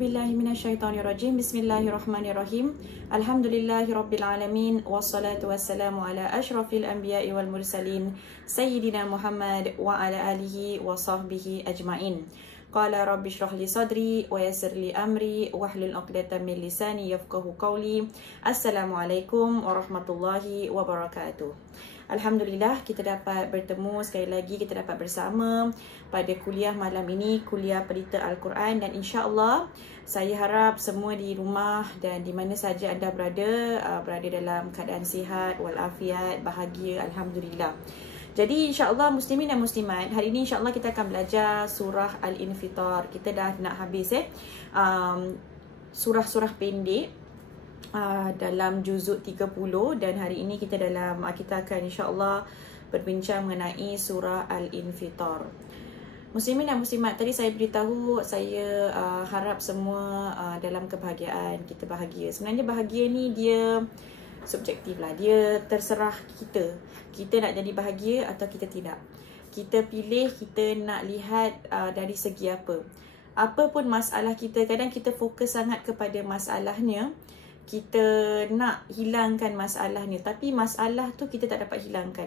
billahi minasyaitonirrajim. Bismillahirrahmanirrahim. Alhamdulillahirabbil alamin wassalatu wassalamu ala asyrafil anbiya'i wal mursalin sayyidina Muhammad wa ala alihi wa sahbihi ajmain. Qala rabbi shrah li sadri wa yassir li amri wahlul 'uqdatam min lisani yafqahu qawli. Assalamualaikum warahmatullahi wabarakatuh. Alhamdulillah kita dapat bertemu sekali lagi, kita dapat bersama pada kuliah malam ini, kuliah Pelita Al-Quran, dan insya-Allah saya harap semua di rumah dan di mana saja anda berada dalam keadaan sihat walafiat, bahagia, alhamdulillah. Jadi insya-Allah muslimin dan muslimat, hari ini insya-Allah kita akan belajar surah Al-Infitar. Kita dah nak habis surah-surah pendek dalam juzuk 30, dan hari ini kita akan insya-Allah berbincang mengenai surah Al-Infitar. Muslimin dan muslimat, tadi saya beritahu saya harap semua dalam kebahagiaan, kita bahagia. Sebenarnya bahagia ni dia subjektif lah, dia terserah kita. Kita nak jadi bahagia atau kita tidak. Kita pilih, kita nak lihat dari segi apa. Apa pun masalah kita, kadang kita fokus sangat kepada masalahnya. Kita nak hilangkan masalahnya, tapi masalah tu kita tak dapat hilangkan.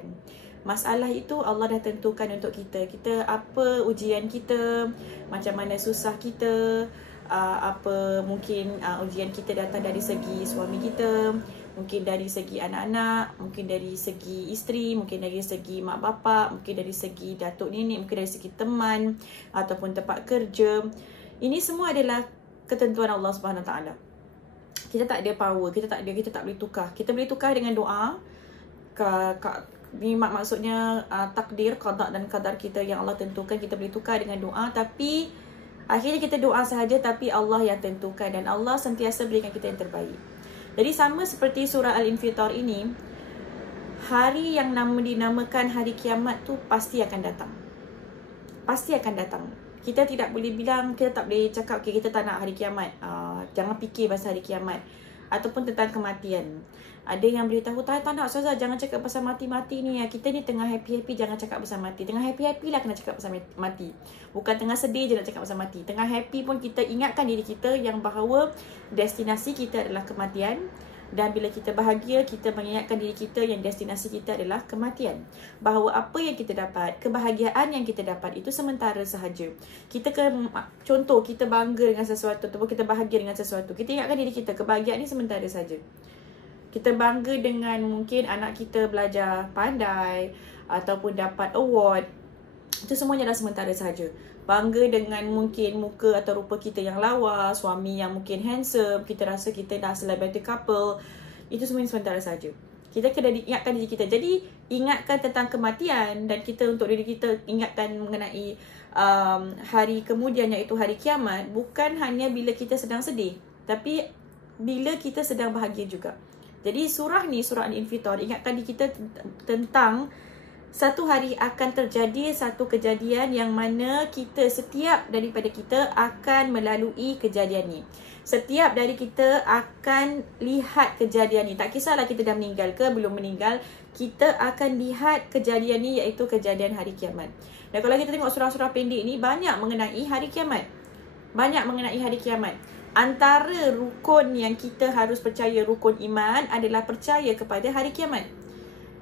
Masalah itu Allah dah tentukan untuk kita. Kita apa ujian kita, macam mana susah kita, apa mungkin ujian kita datang dari segi suami kita, mungkin dari segi anak-anak, mungkin dari segi isteri, mungkin dari segi mak bapak, mungkin dari segi datuk nenek, mungkin dari segi teman ataupun tempat kerja. Ini semua adalah ketentuan Allah Subhanahu Wa Taala. Kita tak ada power, kita tak boleh tukar. Kita boleh tukar dengan doa. Ni maksudnya takdir, qada dan qadar kita yang Allah tentukan, kita boleh tukar dengan doa. Tapi akhirnya kita doa sahaja, tapi Allah yang tentukan, dan Allah sentiasa berikan kita yang terbaik. Jadi sama seperti surah Al-Infitar ini, hari yang dinamakan hari kiamat tu pasti akan datang. Pasti akan datang. Kita tidak boleh bilang, kita tak boleh cakap okay, kita tak nak hari kiamat, jangan fikir pasal hari kiamat, ataupun tentang kematian. Ada yang beritahu, tak nak Ustazah, jangan cakap pasal mati-mati ni. Kita ni tengah happy-happy, jangan cakap pasal mati. Tengah happy-happy lah kena cakap pasal mati. Bukan tengah sedih je nak cakap pasal mati. Tengah happy pun kita ingatkan diri kita yang bahawa destinasi kita adalah kematian. Dan bila kita bahagia, kita mengingatkan diri kita yang destinasi kita adalah kematian. Bahawa apa yang kita dapat, kebahagiaan yang kita dapat itu sementara sahaja. Contoh, kita bangga dengan sesuatu ataupun kita bahagia dengan sesuatu, kita ingatkan diri kita, kebahagiaan ini sementara saja. Kita bangga dengan mungkin anak kita belajar pandai ataupun dapat award, itu semuanya adalah sementara sahaja. Bangga dengan mungkin muka atau rupa kita yang lawa, suami yang mungkin handsome, kita rasa kita dah celebrity couple, itu semua sementara saja. Kita kena ingatkan diri kita. Jadi ingatkan tentang kematian, dan kita untuk diri kita ingatkan mengenai hari kemudian, iaitu hari kiamat, bukan hanya bila kita sedang sedih, tapi bila kita sedang bahagia juga. Jadi surah ni, surah Al-Infitar, ingatkan diri kita tentang satu hari akan terjadi satu kejadian yang mana setiap daripada kita akan melalui kejadian ni. Setiap dari kita akan lihat kejadian ni. Tak kisahlah kita dah meninggal ke belum meninggal, kita akan lihat kejadian ni, iaitu kejadian hari kiamat. Dan kalau kita tengok surah-surah pendek ni, banyak mengenai hari kiamat. Banyak mengenai hari kiamat. Antara rukun yang kita harus percaya, rukun iman, adalah percaya kepada hari kiamat.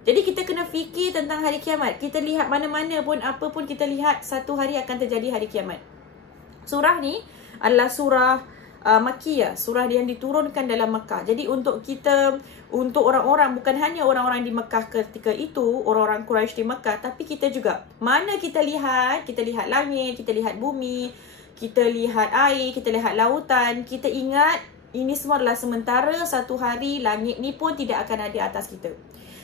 Jadi kita kena fikir tentang hari kiamat. Kita lihat mana-mana pun, apa pun kita lihat, satu hari akan terjadi hari kiamat. Surah ni adalah surah Makkiyah, surah yang diturunkan dalam Makkah. Jadi untuk orang-orang, bukan hanya orang-orang di Makkah ketika itu, orang-orang Quraisy di Makkah, tapi kita juga. Mana kita lihat langit, kita lihat bumi, kita lihat air, kita lihat lautan, kita ingat ini semua adalah sementara. Satu hari langit ni pun tidak akan ada atas kita.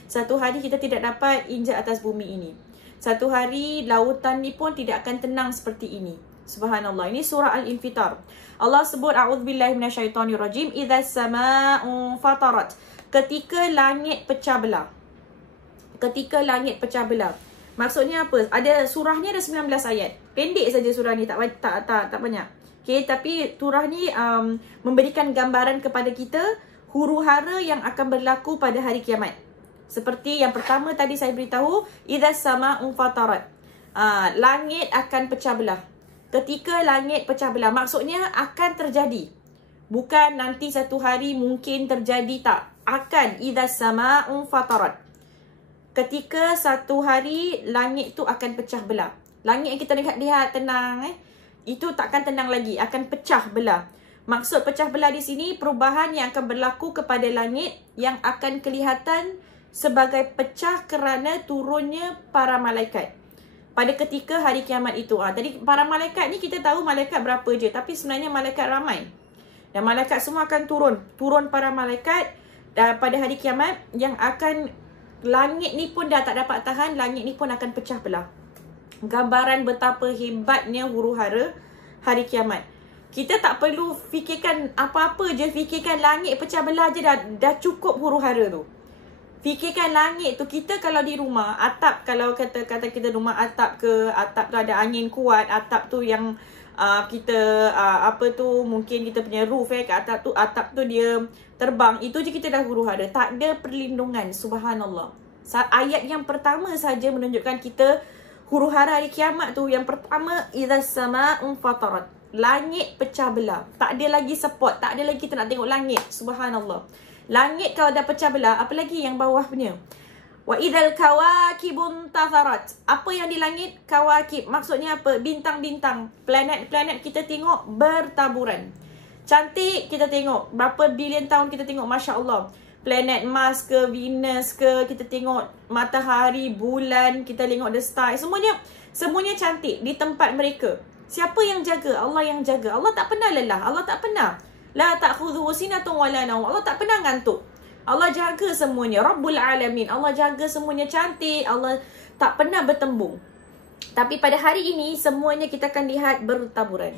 Satu hari kita tidak dapat injak atas bumi ini. Satu hari lautan ni pun tidak akan tenang seperti ini. Subhanallah. Ini surah Al-Infitar. Allah sebut, a'udzubillahi minasyaitonirrajim, idzas samaa'u fatarat. Ketika langit pecah belah. Ketika langit pecah belah. Maksudnya apa? Surah ni ada 19 ayat. Pendek saja surah ni, tak banyak. Okay, tapi surah ni memberikan gambaran kepada kita huru-hara yang akan berlaku pada hari kiamat. Seperti yang pertama tadi saya beritahu, idzas samaa'u fatarat. Langit akan pecah belah. ketika langit pecah belah. Maksudnya akan terjadi. Bukan nanti satu hari mungkin terjadi, tak. Akan. Idza sama'un fatarat. Ketika satu hari langit tu akan pecah belah. Langit yang kita lihat tenang, itu takkan tenang lagi, akan pecah belah. Maksud pecah belah di sini perubahan yang akan berlaku kepada langit yang akan kelihatan sebagai pecah kerana turunnya para malaikat pada ketika hari kiamat itu. Jadi para malaikat ni kita tahu malaikat berapa je, tapi sebenarnya malaikat ramai. Dan malaikat semua akan turun para malaikat pada hari kiamat yang akan, langit ni pun dah tak dapat tahan, langit ni pun akan pecah belah. Gambaran betapa hebatnya huru-hara hari kiamat. Kita tak perlu fikirkan apa-apa je, fikirkan langit pecah belah je dah cukup huru-hara tu. Fikirkan langit tu, kita kalau di rumah, atap, kalau kata kita rumah atap ke, atap tu ada angin kuat, atap tu yang kita mungkin kita punya roof ke atap tu dia terbang, itu je kita dah huru-hara, tak ada perlindungan. Subhanallah. Ayat yang pertama saja menunjukkan kita huru-hara hari kiamat tu. Yang pertama, idza sama'un fatarat, langit pecah belah, tak ada lagi support, tak ada lagi kita nak tengok langit. Subhanallah. Langit kalau dah pecah belah, apa lagi yang bawah punya? Wa idzal kawakibun tatharat. Apa yang di langit? Kawakib. Maksudnya apa? Bintang-bintang. Planet-planet kita tengok bertaburan. Cantik kita tengok. Berapa bilion tahun kita tengok, Masya Allah. Planet Mars ke, Venus ke, kita tengok matahari, bulan, kita tengok the star. Semuanya cantik di tempat mereka. Siapa yang jaga? Allah yang jaga. Allah tak pernah lelah. Allah tak pernah. La ta'khudhuhu sinatun wala nawm. Allah tak pernah ngantuk. Allah jaga semuanya. Rabbul Alamin. Allah jaga semuanya cantik. Allah tak pernah bertembung. Tapi pada hari ini, semuanya kita akan lihat bertaburan.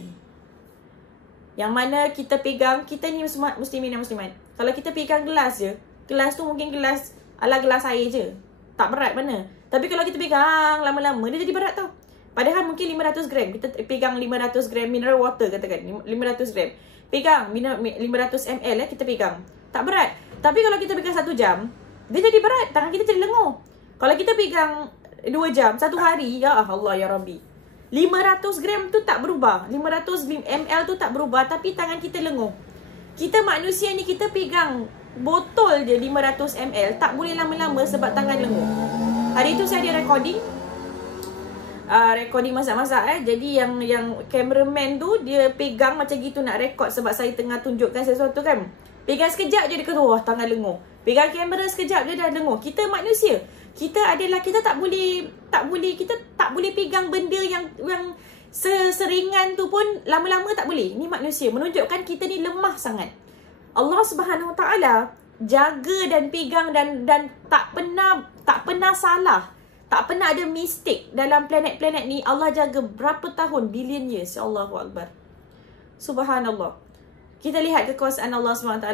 Yang mana kita pegang, kita ni muslimin dan muslimat. Kalau kita pegang gelas je, gelas tu mungkin gelas ala gelas air je. Tak berat mana. Tapi kalau kita pegang lama-lama, dia jadi berat tau. Padahal mungkin 500 gram. Kita pegang 500 gram mineral water katakan. 500 gram. Pegang 500 ml kita pegang. Tak berat. Tapi kalau kita pegang 1 jam, dia jadi berat. Tangan kita jadi lenguh. Kalau kita pegang 2 jam, 1 hari, ya Allah ya Rabbi. 500 gram tu tak berubah. 500 ml tu tak berubah. Tapi tangan kita lenguh. Kita manusia ni, kita pegang botol je 500 ml. Tak boleh lama-lama sebab tangan lenguh. Hari tu saya ada recording. Recording masak-masak Jadi yang cameraman tu, dia pegang macam gitu nak record sebab saya tengah tunjukkan sesuatu kan. Pegang sekejap je dia kata, wah tangan lenguh. Pegang kamera sekejap dia dah lenguh. Kita manusia, kita tak boleh pegang benda yang seringan tu pun lama-lama tak boleh. Ni manusia, menunjukkan kita ni lemah sangat. Allah Subhanahu Wa Taala jaga dan pegang dan tak pernah salah. Tak pernah ada mistake dalam planet-planet ni. Allah jaga berapa tahun, billion years. Ya Allahu Akbar. Subhanallah. Kita lihat kekuasaan Allah SWT.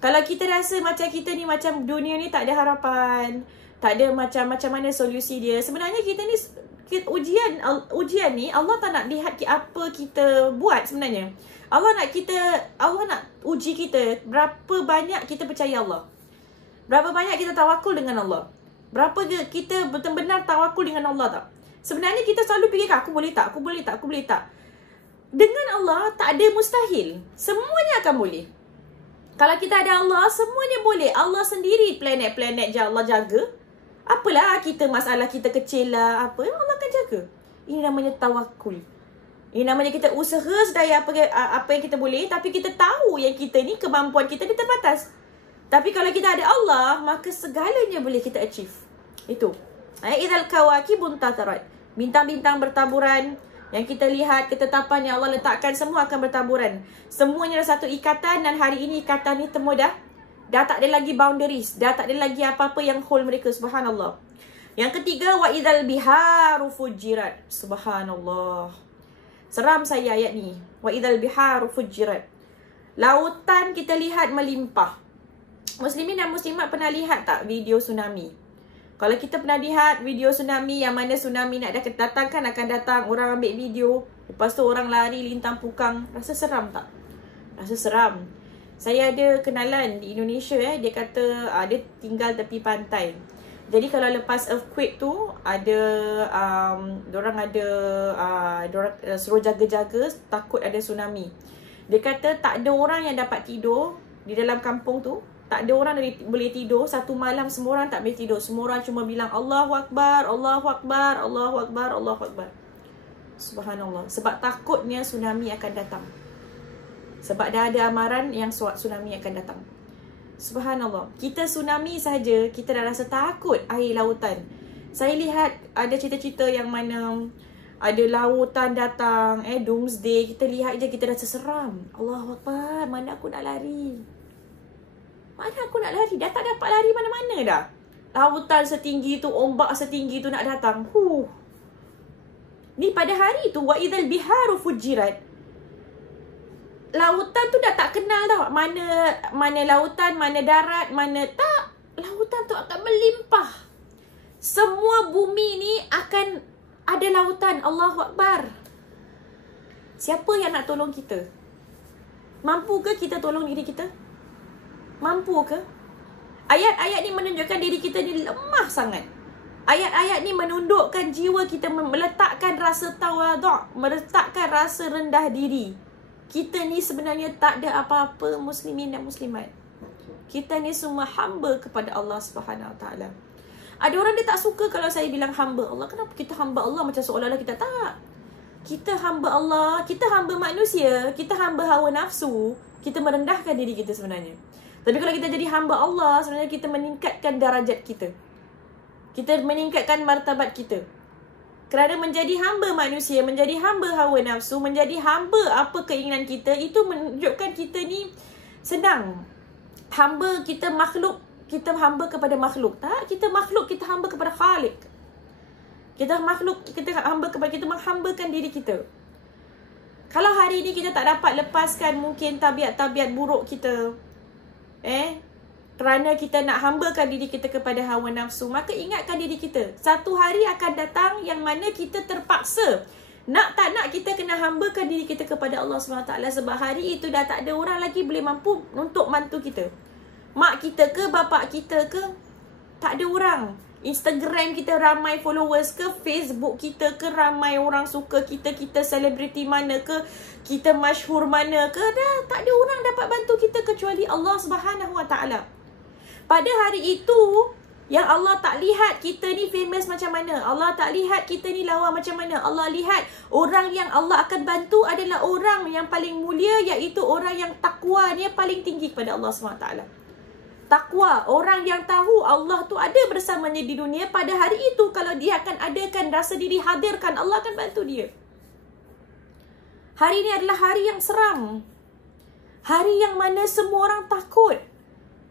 Kalau kita rasa macam kita ni, macam dunia ni tak ada harapan, tak ada macam mana solusi dia. Sebenarnya kita ni, ujian ni, Allah tak nak lihat apa kita buat sebenarnya. Allah nak uji kita. Berapa banyak kita percaya Allah. Berapa banyak kita tawakul dengan Allah. Berapa kita benar-benar tawakul dengan Allah tak? Sebenarnya kita selalu fikir, aku boleh tak? Dengan Allah tak ada mustahil. Semuanya akan boleh. Kalau kita ada Allah, semuanya boleh. Allah sendiri planet-planet Allah jaga. Apalah kita, masalah kita kecil lah, apa, Allah akan jaga. Ini namanya tawakul. Ini namanya kita usaha sedaya apa yang kita boleh, tapi kita tahu yang kita ni, kemampuan kita ni terbatas. Tapi kalau kita ada Allah, maka segalanya boleh kita achieve. Itu. Idzal kawakibun tatharat. Bintang-bintang bertaburan. Yang kita lihat, ketetapan yang Allah letakkan, semua akan bertaburan. Semuanya adalah satu ikatan, dan hari ini ikatan ni temu dah tak ada lagi boundaries. Dah tak ada lagi apa-apa yang hold mereka. Subhanallah. Yang ketiga, wa idzal biharu fujirat. Subhanallah. Seram saya ayat ni. Wa idzal biharu fujirat. Lautan kita lihat melimpah. Muslimin dan muslimat pernah lihat tak video tsunami? Kalau kita pernah lihat video tsunami, yang mana tsunami nak datang kan, akan datang, orang ambil video, lepas tu orang lari lintang pukang. Rasa seram tak? Rasa seram. Saya ada kenalan di Indonesia, dia kata dia tinggal tepi pantai. Jadi kalau lepas earthquake tu ada dorang suruh jaga-jaga, takut ada tsunami. Dia kata tak ada orang yang dapat tidur di dalam kampung tu. Tak ada orang boleh tidur. Satu malam semua orang tak boleh tidur. Semua orang cuma bilang Allahu Akbar, Allahu Akbar, Allahu Akbar, Allahu Akbar. Subhanallah. Sebab takutnya tsunami akan datang. Sebab dah ada amaran yang tsunami akan datang. Subhanallah. Kita tsunami saja kita dah rasa takut air lautan. Saya lihat ada cerita-cerita yang mana ada lautan datang, doomsday, kita lihat je kita rasa seram. Allahu Akbar, mana aku nak lari? Mana aku nak lari? Dah tak dapat lari mana-mana dah. Lautan setinggi tu, ombak setinggi tu nak datang. Ni pada hari tu wa idzal biharu fujirat. Lautan tu dah tak kenal tau. Mana lautan, mana darat, mana tak. Lautan tu akan melimpah. Semua bumi ni akan ada lautan. Allahu Akbar. Siapa yang nak tolong kita? Mampu ke kita tolong diri kita? Mampu ke? Ayat-ayat ni menunjukkan diri kita ni lemah sangat. Ayat-ayat ni menundukkan jiwa kita, meletakkan rasa tawaduk, meletakkan rasa rendah diri. Kita ni sebenarnya tak ada apa-apa, muslimin dan muslimat. Kita ni semua hamba kepada Allah Subhanahu Wa Taala. Ada orang dia tak suka kalau saya bilang hamba Allah. Kenapa kita hamba Allah macam seolah-olah kita tak? Kita hamba Allah, kita hamba manusia, kita hamba hawa nafsu, kita merendahkan diri kita sebenarnya. Tapi kalau kita jadi hamba Allah, sebenarnya kita meningkatkan darajat kita. Kita meningkatkan martabat kita. Kerana menjadi hamba manusia, menjadi hamba hawa nafsu, menjadi hamba apa keinginan kita, itu menunjukkan kita ni senang. Hamba kita makhluk, kita hamba kepada makhluk. Tak, kita makhluk, kita hamba kepada Khalik. Kita makhluk, kita hamba kepada, kita menghambakan diri kita. Kalau hari ni kita tak dapat lepaskan mungkin tabiat-tabiat buruk kita, kerana kita nak hambakan diri kita kepada hawa nafsu, maka ingatkan diri kita. Satu hari akan datang yang mana kita terpaksa. Nak tak nak kita kena hambakan diri kita kepada Allah SWT. Sebab hari itu dah tak ada orang lagi boleh mampu untuk bantu kita. Mak kita ke, bapak kita ke, tak ada orang. Instagram kita ramai followers ke, Facebook kita ke ramai orang suka kita, kita selebriti mana ke, kita masyhur mana ke, dah tak ada orang dapat bantu kita kecuali Allah Subhanahu Wa Taala. Pada hari itu, yang Allah tak lihat kita ni famous macam mana. Allah tak lihat kita ni lawa macam mana. Allah lihat orang yang Allah akan bantu adalah orang yang paling mulia, iaitu orang yang takwanya paling tinggi kepada Allah SWT. Takwa, orang yang tahu Allah tu ada bersamanya di dunia. Pada hari itu, kalau dia akan adakan rasa diri hadirkan, Allah akan bantu dia. Hari ini adalah hari yang seram. Hari yang mana semua orang takut.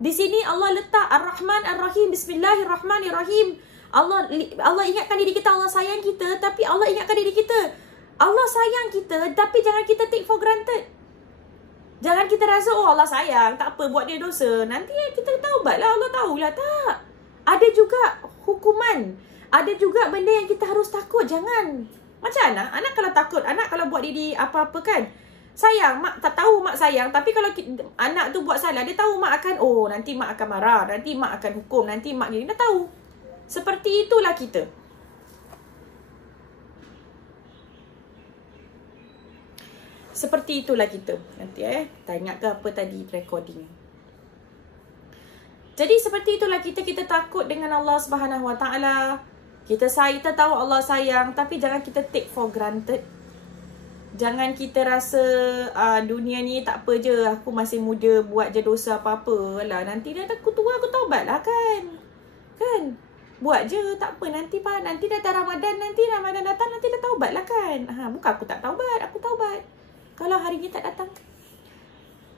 Di sini Allah letak Ar-Rahman Ar-Rahim, Bismillahirrahmanirrahim. Allah ingatkan diri kita, Allah sayang kita, tapi Allah ingatkan diri kita. Allah sayang kita, tapi jangan kita take for granted. Jangan kita rasa, oh Allah sayang, tak apa, buat dia dosa. Nanti kita taubatlah, Allah tahulah. Tak. Ada juga hukuman. Ada juga benda yang kita harus takut. Jangan. Macam anak kalau takut, anak kalau buat diri apa-apa kan, sayang, mak tak tahu mak sayang. Tapi kalau anak tu buat salah, dia tahu mak akan, oh nanti mak akan marah, nanti mak akan hukum, nanti mak ni, dia tahu. Seperti itulah kita. Seperti itulah kita. Nanti tak ingat ke apa tadi recording. Jadi seperti itulah kita takut dengan Allah Subhanahu Wa Taala. Kita tahu Allah sayang, tapi jangan kita take for granted. Jangan kita rasa dunia ni tak apa je, aku masih muda, buat je dosa apa-apa lah. Nanti dah aku tua, aku taubat lah kan. Kan? Buat je, tak apa. Nanti datang Ramadan, nanti Ramadan datang, nanti dah taubat lah kan. Bukan aku tak taubat, aku taubat. Kalau hari ni tak datang,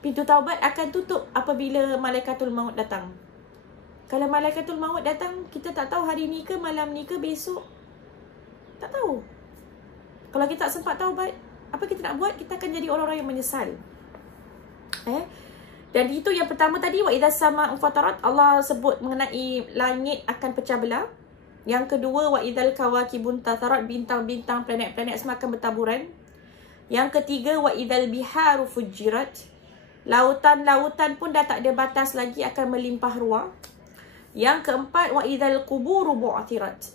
pintu taubat akan tutup apabila Malaikatul Maut datang. Kalau Malaikatul Maut datang, kita tak tahu hari ni ke, malam ni ke, besok. Tak tahu. Kalau kita tak sempat taubat, apa kita nak buat? Kita akan jadi orang-orang yang menyesal. Dan itu yang pertama tadi, wa idza sama'u fatarat, Allah sebut mengenai langit akan pecah belah. Yang kedua, wa idzal kawakibun tatharat, bintang-bintang, planet-planet semua akan bertaburan. Yang ketiga, wa idzal biharu fujirat, lautan-lautan pun dah tak ada batas lagi, akan melimpah ruah. Yang keempat, wa idzal quburu bu'thirat.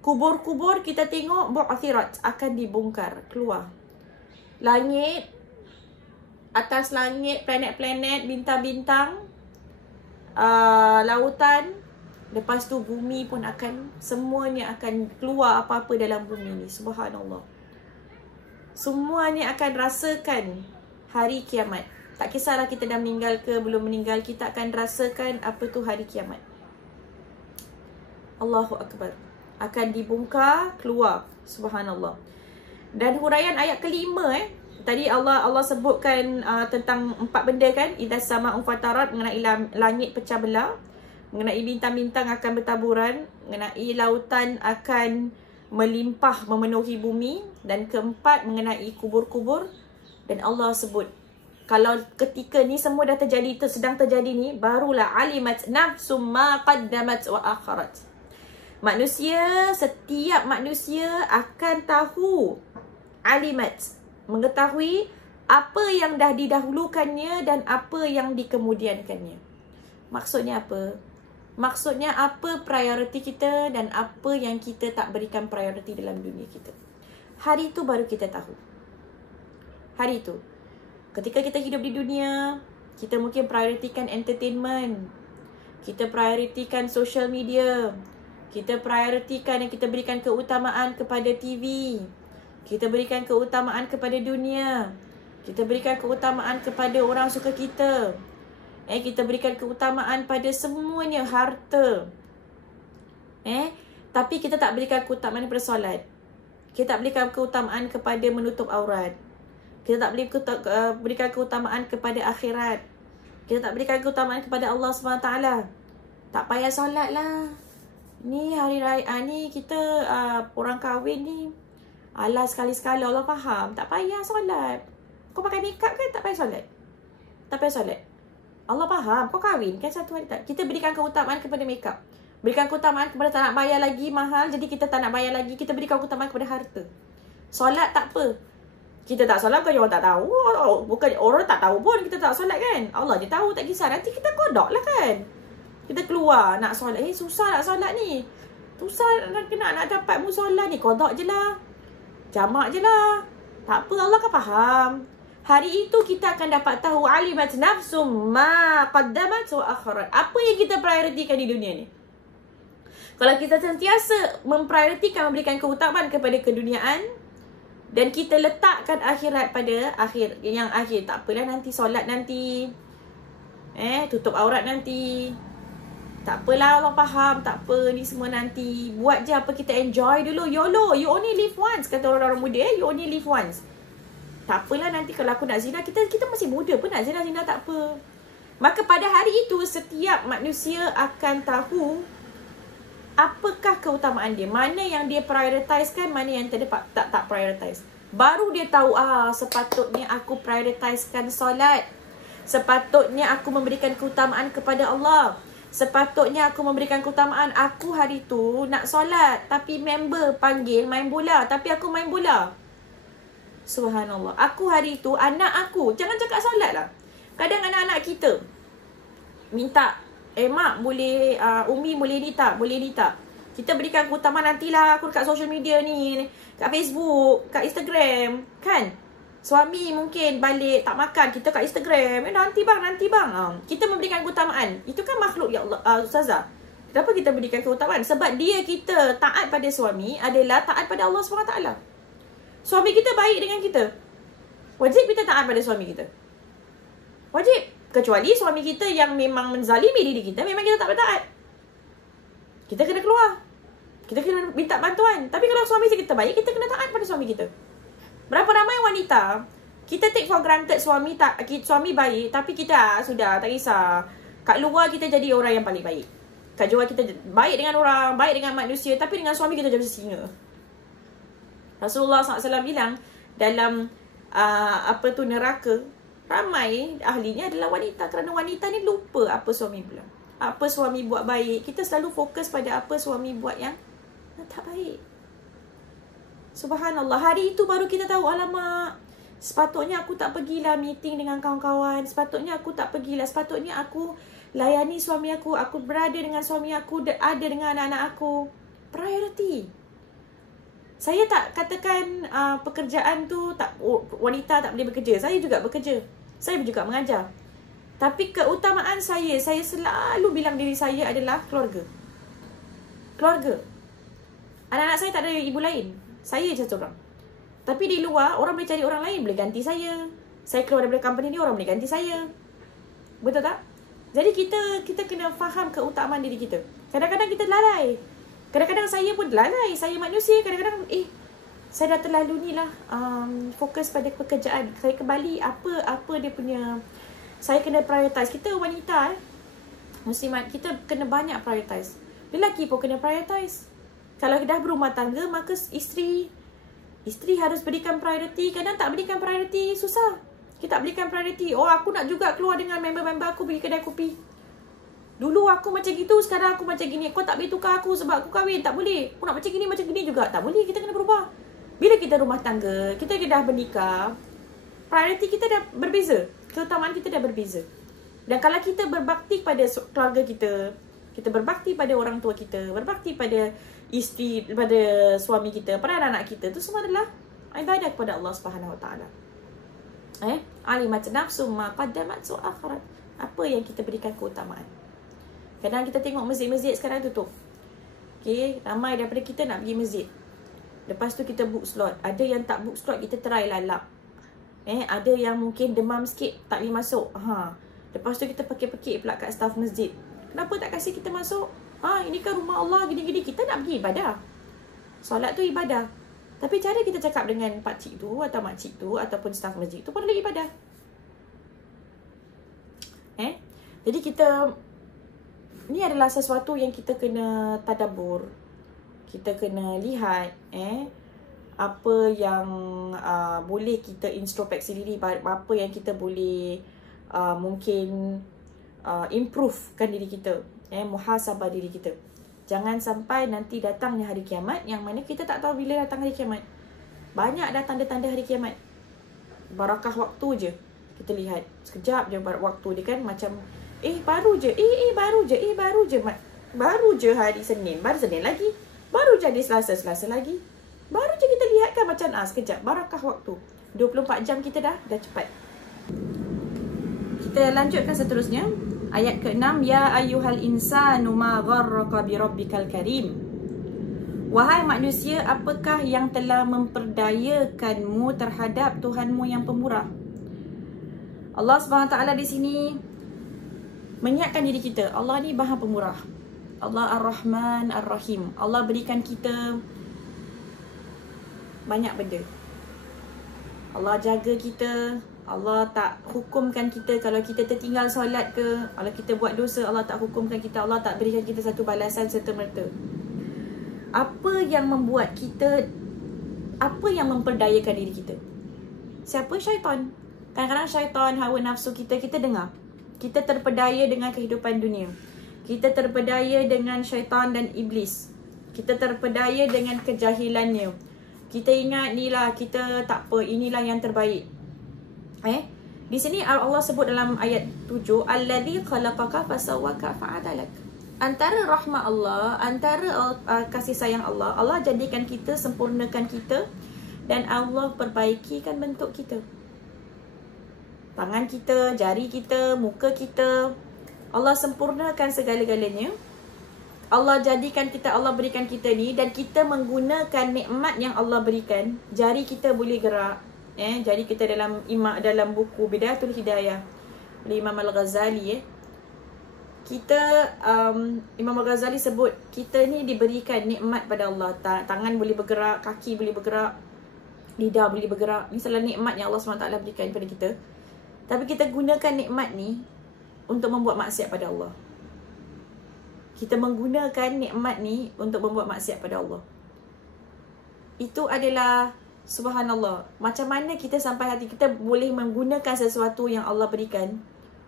Kubur-kubur kita tengok bu'thirat, akan dibongkar, keluar. Langit, atas langit, planet-planet, bintang-bintang, lautan, lepas tu bumi pun akan, semuanya akan keluar apa-apa dalam bumi ni. Subhanallah. Semuanya akan rasakan hari kiamat. Tak kisahlah kita dah meninggal ke belum meninggal, kita akan rasakan apa tu hari kiamat. Allahu Akbar. Akan dibongkar, keluar. Subhanallah. Dan huraian ayat kelima tadi Allah sebutkan tentang 4 benda kan. Idza sama'u fatarat, mengenai langit pecah belah, mengenai bintang-bintang akan bertaburan, mengenai lautan akan melimpah memenuhi bumi, dan keempat mengenai kubur-kubur. Dan Allah sebut, kalau ketika ni semua dah terjadi, sedang terjadi ni, barulah alimat nafsum ma qaddamat wa akharat. Manusia, setiap manusia akan tahu, alimat, mengetahui apa yang dah didahulukannya dan apa yang dikemudiankannya. Maksudnya apa? Maksudnya apa prioriti kita dan apa yang kita tak berikan prioriti dalam dunia kita. Hari itu baru kita tahu. Hari itu. Ketika kita hidup di dunia, kita mungkin prioritikan entertainment. Kita prioritikan social media. Kita prioritikan dan kita berikan keutamaan kepada TV. Kita berikan keutamaan kepada dunia. Kita berikan keutamaan kepada orang suka kita. Kita berikan keutamaan pada semuanya, harta. Tapi kita tak berikan keutamaan kepada solat. Kita tak berikan keutamaan kepada menutup aurat. Kita tak berikan keutamaan kepada akhirat. Kita tak berikan keutamaan kepada Allah SWT. Tak payah solat lah. Ni hari raya ni kita orang kahwin ni. Alah sekali-sekala, Allah faham. Tak payah solat. Kau pakai makeup kan tak payah solat? Tak payah solat. Allah faham. Kau kahwin kan satu hari tak? Kita berikan keutamaan kepada makeup. Berikan keutamaan kepada tak nak bayar lagi mahal. Jadi kita tak nak bayar lagi. Kita berikan keutamaan kepada harta. Solat tak apa. Kita tak solat bukan orang tak tahu. Bukan orang tak tahu pun kita tak solat kan. Allah dia tahu, tak kisah. Nanti kita kodok lah kan. Kita keluar nak solat. Susah nak solat ni. Susah nak dapat musolah ni. Kodok je lah. Jamak je lah. Tak apa, Allah kan faham. Hari itu kita akan dapat tahu alimat nafsum ma qaddamat wa akharat. Apa yang kita prioritikan di dunia ni. Kalau kita sentiasa memprioritikan memberikan keutamaan kepada keduniaan dan kita letakkan akhirat pada yang akhir, tak apalah nanti solat nanti. Tutup aurat nanti. Tak apalah, Allah faham, tak apa ni semua nanti. Buat je apa kita enjoy dulu. YOLO, you only live once, kata orang-orang muda, you only live once. Tak apalah nanti kalau aku nak zina, kita masih muda pun nak zina tak apa. Maka pada hari itu setiap manusia akan tahu apakah keutamaan dia, mana yang dia prioritisekan, mana yang tak prioritize. Baru dia tahu, sepatutnya aku prioritisekan solat. Sepatutnya aku memberikan keutamaan kepada Allah. Sepatutnya aku memberikan keutamaan, aku hari tu nak solat tapi member panggil main bola, tapi aku main bola. Subhanallah. Aku hari tu, anak aku, jangan cakap solat lah. Kadang anak-anak kita minta, mak boleh, Umi boleh ni tak? Boleh ni tak? Kita berikan keutamaan, nantilah aku dekat social media ni, kat Facebook, kat Instagram, kan? Suami mungkin balik tak makan, kita kat Instagram, nanti bang. Kita memberikan keutamaan. Itu kan makhluk ya Allah, Ustazah. Kenapa kita berikan keutamaan? Sebab kita taat pada suami adalah taat pada Allah SWT. Suami kita baik dengan kita, wajib kita taat pada suami kita. Wajib. Kecuali suami kita yang memang menzalimi diri kita, memang kita tak bertaat. Kita kena keluar. Kita kena minta bantuan. Tapi kalau suami kita baik, kita kena taat pada suami kita. Berapa ramai wanita kita take for granted suami baik, tapi kita sudah tak kisah. Kat luar kita jadi orang yang paling baik. Kat luar kita baik dengan orang, baik dengan manusia, tapi dengan suami kita jadi singa. Rasulullah SAW bilang dalam neraka, ramai ahlinya adalah wanita, kerana wanita ni lupa apa suami bilang. Apa suami buat baik, kita selalu fokus pada apa suami buat yang tak baik. Subhanallah, hari itu baru kita tahu, alamak, sepatutnya aku tak pergilah meeting dengan kawan-kawan, sepatutnya aku tak pergilah, sepatutnya aku layani suami aku berada dengan suami aku, ada dengan anak-anak aku. Priority. Saya tak katakan pekerjaan tu wanita tak boleh bekerja. Saya juga bekerja. Saya juga mengajar. Tapi keutamaan saya selalu bilang diri saya adalah keluarga. Keluarga. Anak-anak saya tak ada ibu lain. Saya je seorang. Tapi di luar, orang boleh cari orang lain, boleh ganti saya. Saya keluar daripada company ni, orang boleh ganti saya. Betul tak? Jadi kita kena faham keutamaan diri kita. Kadang-kadang kita lalai. Kadang-kadang saya pun lalai. Saya manusia. Kadang-kadang saya dah terlalu ni lah fokus pada pekerjaan. Saya kembali apa dia punya. Saya kena prioritize. Kita wanita muslimat, kita kena banyak prioritize. Lelaki pun kena prioritize. Kalau dah berumah tangga, maka isteri harus berikan priority. Kadang tak berikan priority, susah. Kita tak berikan priority. Oh, aku nak juga keluar dengan member-member aku pergi kedai kopi. Dulu aku macam gitu, sekarang aku macam gini. Kau tak boleh tukar aku sebab aku kahwin. Tak boleh. Aku nak macam gini juga. Tak boleh. Kita kena berubah. Bila kita rumah tangga, kita dah bernikah, priority kita dah berbeza. Keutamaan kita dah berbeza. Dan kalau kita berbakti pada keluarga kita, kita berbakti pada orang tua kita, berbakti pada isteri, pada suami kita, pada anak-anak kita, itu semua adalah ibadah kepada Allah Subhanahu Wa Taala. Alimat nafsu ma qaddamat su akhirat. Apa yang kita berikan keutamaan. Kadang kita tengok masjid-masjid sekarang tutup. Okey, ramai daripada kita nak pergi masjid. Lepas tu kita book slot. Ada yang tak book slot, kita try lalap. Ada yang mungkin demam sikit, tak boleh masuk. Lepas tu kita pekik-pekik pula kat staff masjid. Kenapa tak kasih kita masuk? Ini kan rumah Allah, gini-gini. Kita nak pergi ibadah. Solat tu ibadah. Tapi cara kita cakap dengan pakcik tu atau makcik tu ataupun staf masjid tu pun adalah ibadah. Jadi kita, ni adalah sesuatu yang kita kena tadabbur. Kita kena lihat apa yang boleh kita introspeksi diri, apa yang kita boleh mungkin improvekan diri kita, muhasabah diri kita. Jangan sampai nanti datangnya hari kiamat yang mana kita tak tahu bila datang hari kiamat. Banyak dah tanda-tanda hari kiamat. Barakah waktu je. Kita lihat. Sekejap je waktu dia kan macam baru je. Baru je hari Senin. Baru Senin lagi. Baru jadi Selasa lagi. Baru je kita lihat kan macam sekejap. Barakah waktu. 24 jam kita dah cepat. Kita lanjutkan seterusnya. Ayat ke-6, ya ayyuhal insanu ma gharraka bi rabbikal karim. Wahai manusia, apakah yang telah memperdayakanmu terhadap Tuhanmu yang pemurah? Allah SWT di sini mengingatkan diri kita, Allah ni Maha Pemurah. Allah Ar-Rahman Ar-Rahim. Allah berikan kita banyak benda. Allah jaga kita. Allah tak hukumkan kita kalau kita tertinggal solat ke, kalau kita buat dosa, Allah tak hukumkan kita, Allah tak berikan kita satu balasan serta-merta. Apa yang membuat kita, apa yang memperdayakan diri kita? Siapa? Syaitan. Kadang-kadang syaitan, hawa nafsu kita dengar. Kita terpedaya dengan kehidupan dunia. Kita terpedaya dengan syaitan dan iblis. Kita terpedaya dengan kejahilannya. Kita ingat ni lah, kita tak apa, inilah yang terbaik. Di sini Allah sebut dalam ayat 7, allazi khalaqaka fasawwaka fa'adalak. Antara rahmat Allah, antara kasih sayang Allah, Allah jadikan kita, sempurnakan kita, dan Allah perbaikikan bentuk kita. Tangan kita, jari kita, muka kita, Allah sempurnakan segala-galanya. Allah jadikan kita, Allah berikan kita ni, dan kita menggunakan nikmat yang Allah berikan. Jari kita boleh gerak. Jadi kita dalam buku Bidayatul Hidayah oleh Imam Al-Ghazali, Imam Al-Ghazali sebut kita ni diberikan nikmat pada Allah. Tangan boleh bergerak, kaki boleh bergerak, lidah boleh bergerak. Ni salah nikmat yang Allah SWT berikan kepada kita. Tapi kita gunakan nikmat ni untuk membuat maksiat pada Allah. Kita menggunakan nikmat ni untuk membuat maksiat pada Allah. Itu adalah subhanallah. Macam mana kita sampai hati kita boleh menggunakan sesuatu yang Allah berikan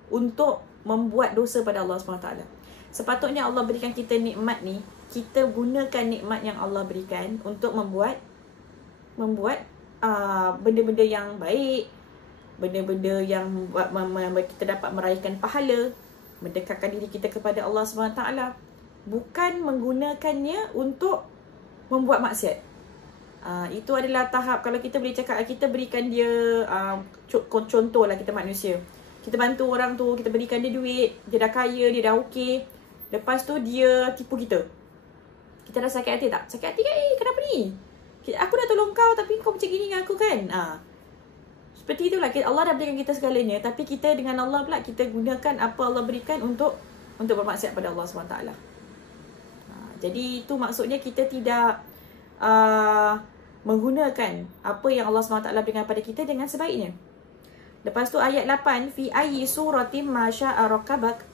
untuk membuat dosa pada Allah SWT. Sepatutnya Allah berikan kita nikmat ni, kita gunakan nikmat yang Allah berikan untuk membuat benda-benda yang baik, benda-benda yang kita dapat meraihkan pahala. mendekatkan diri kita kepada Allah SWT, bukan menggunakannya untuk membuat maksiat. Itu adalah tahap, kalau kita boleh cakap, kita berikan dia contoh lah, kita manusia. Kita bantu orang tu, kita berikan dia duit, dia dah kaya, dia dah okey. Lepas tu dia tipu kita. Kita dah sakit hati tak? Sakit hati kan? Kenapa ni? Aku dah tolong kau tapi kau macam gini dengan aku kan? Seperti itulah, Allah dah berikan kita segalanya, tapi kita dengan Allah pula, kita gunakan apa Allah berikan untuk bermaksiat pada Allah SWT. Jadi itu maksudnya kita tidak menggunakan apa yang Allah SWT berikan pada kita dengan sebaiknya. Lepas tu ayat 8, fi ayyi suratim ma syaa rakabak,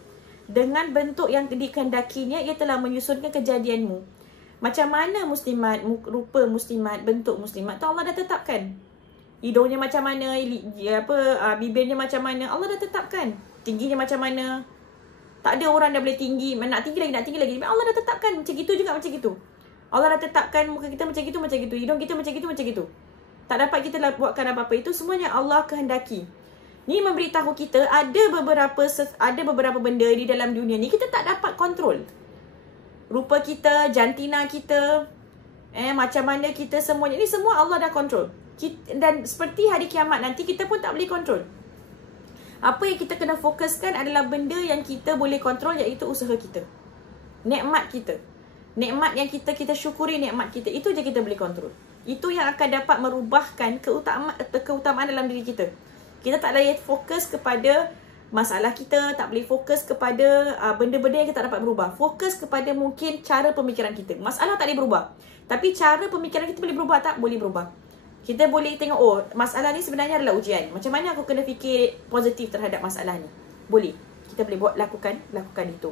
dengan bentuk yang dikehendakinya ia telah menyusunkan kejadianmu. Macam mana muslimat, rupa muslimat, bentuk muslimat tu Allah dah tetapkan. Hidungnya macam mana, bibirnya macam mana, Allah dah tetapkan. Tingginya macam mana. Tak ada orang dah boleh tinggi, nak tinggi lagi. Allah dah tetapkan macam gitu juga, macam gitu. Allah dah tetapkan muka kita macam gitu. Hidung kita macam gitu. Tak dapat kita buatkan apa-apa. Itu semuanya Allah kehendaki. Ni memberitahu kita ada beberapa benda di dalam dunia ni kita tak dapat kontrol. Rupa kita, jantina kita, macam mana kita, semuanya ni semua Allah dah kontrol. Dan seperti hari kiamat nanti, kita pun tak boleh kontrol. Apa yang kita kena fokuskan adalah benda yang kita boleh kontrol, iaitu usaha kita, nikmat kita. Nikmat yang kita syukuri, nikmat kita, itu je kita boleh kontrol. Itu yang akan dapat merubahkan keutamaan dalam diri kita. Kita tak boleh fokus kepada masalah kita, tak boleh fokus kepada benda-benda yang kita dapat berubah. Fokus kepada mungkin cara pemikiran kita. Masalah tak boleh berubah, tapi cara pemikiran kita boleh berubah tak? Boleh berubah. Kita boleh tengok, masalah ni sebenarnya adalah ujian. Macam mana aku kena fikir positif terhadap masalah ni? Boleh. Kita boleh lakukan itu.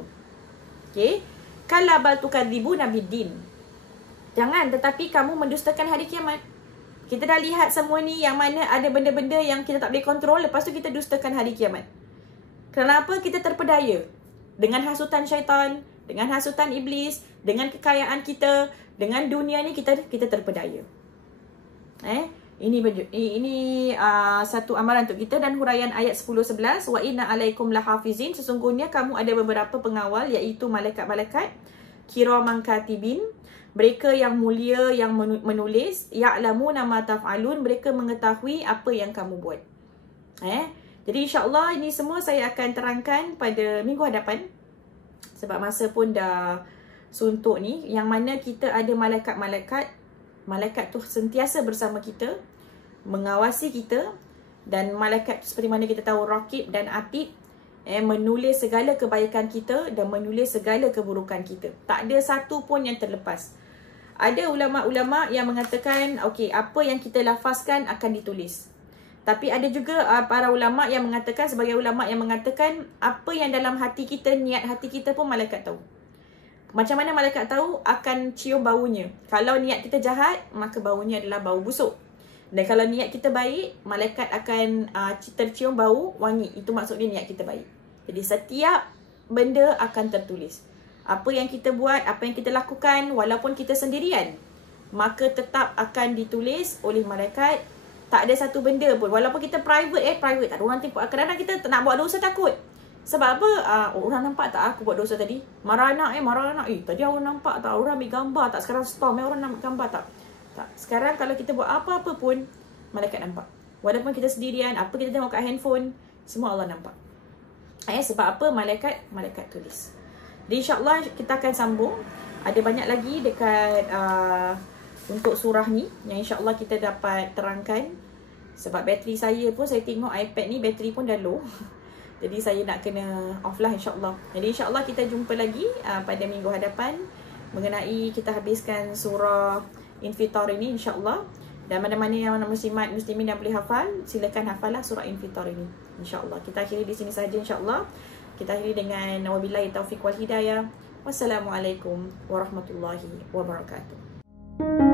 Okay. Kala bal tukadzibuna biddin. Jangan, tetapi kamu mendustakan hari kiamat. Kita dah lihat semua ni, yang mana ada benda-benda yang kita tak boleh kontrol, lepas tu kita dustakan hari kiamat. Kenapa? Kita terpedaya dengan hasutan syaitan, dengan hasutan iblis, dengan kekayaan kita, dengan dunia ni kita terpedaya. Ini satu amaran untuk kita. Dan huraian ayat 10-11, wa inna alaikum lahafizin, sesungguhnya kamu ada beberapa pengawal, iaitu malaikat-malaikat kiraman katibin, mereka yang mulia, yang menulis, ya'lamuna ma taf'alun, mereka mengetahui apa yang kamu buat. Jadi insya-Allah ini semua saya akan terangkan pada minggu hadapan, sebab masa pun dah suntuk ni, yang mana kita ada malaikat-malaikat. Malaikat tu sentiasa bersama kita, mengawasi kita. Dan malaikat tu seperti mana kita tahu, Raqib dan Atid, menulis segala kebaikan kita dan menulis segala keburukan kita. Tak ada satu pun yang terlepas. Ada ulama-ulama yang mengatakan, okey, apa yang kita lafazkan akan ditulis. Tapi ada juga para ulama yang mengatakan, sebagai ulama yang mengatakan, apa yang dalam hati kita, niat hati kita pun malaikat tahu. Macam mana malaikat tahu? Akan cium baunya. Kalau niat kita jahat, maka baunya adalah bau busuk. Dan kalau niat kita baik, malaikat akan tercium bau wangi. Itu maksudnya niat kita baik. Jadi setiap benda akan tertulis. Apa yang kita buat, apa yang kita lakukan, walaupun kita sendirian, maka tetap akan ditulis oleh malaikat. Tak ada satu benda pun, walaupun kita private, private, tak ada orang tengok. Kadang-kadang kita nak buat dosa takut. Sebab apa? Orang nampak tak aku buat dosa tadi? Marah anak, tadi orang nampak tak? Orang ambil gambar tak? Sekarang storm, orang nak gambar tak? Tak. Sekarang kalau kita buat apa-apa pun, malaikat nampak. Walaupun kita sendirian, apa kita tengok kat handphone, semua Allah nampak. Sebab apa? Malaikat tulis. Jadi insyaAllah kita akan sambung. Ada banyak lagi dekat untuk surah ni yang insyaAllah kita dapat terangkan. Sebab bateri saya pun, saya tengok iPad ni bateri pun dah low. Jadi saya nak kena off lah insyaAllah. Jadi insyaAllah kita jumpa lagi pada minggu hadapan mengenai kita habiskan surah Infitar ini insyaAllah. Dan mana-mana yang muslimin yang boleh hafal, silakan hafallah surah Infitar ini insyaAllah. Kita akhiri di sini saja insyaAllah. Kita akhiri dengan wabillahi taufiq wal hidayah. Wassalamualaikum warahmatullahi wabarakatuh.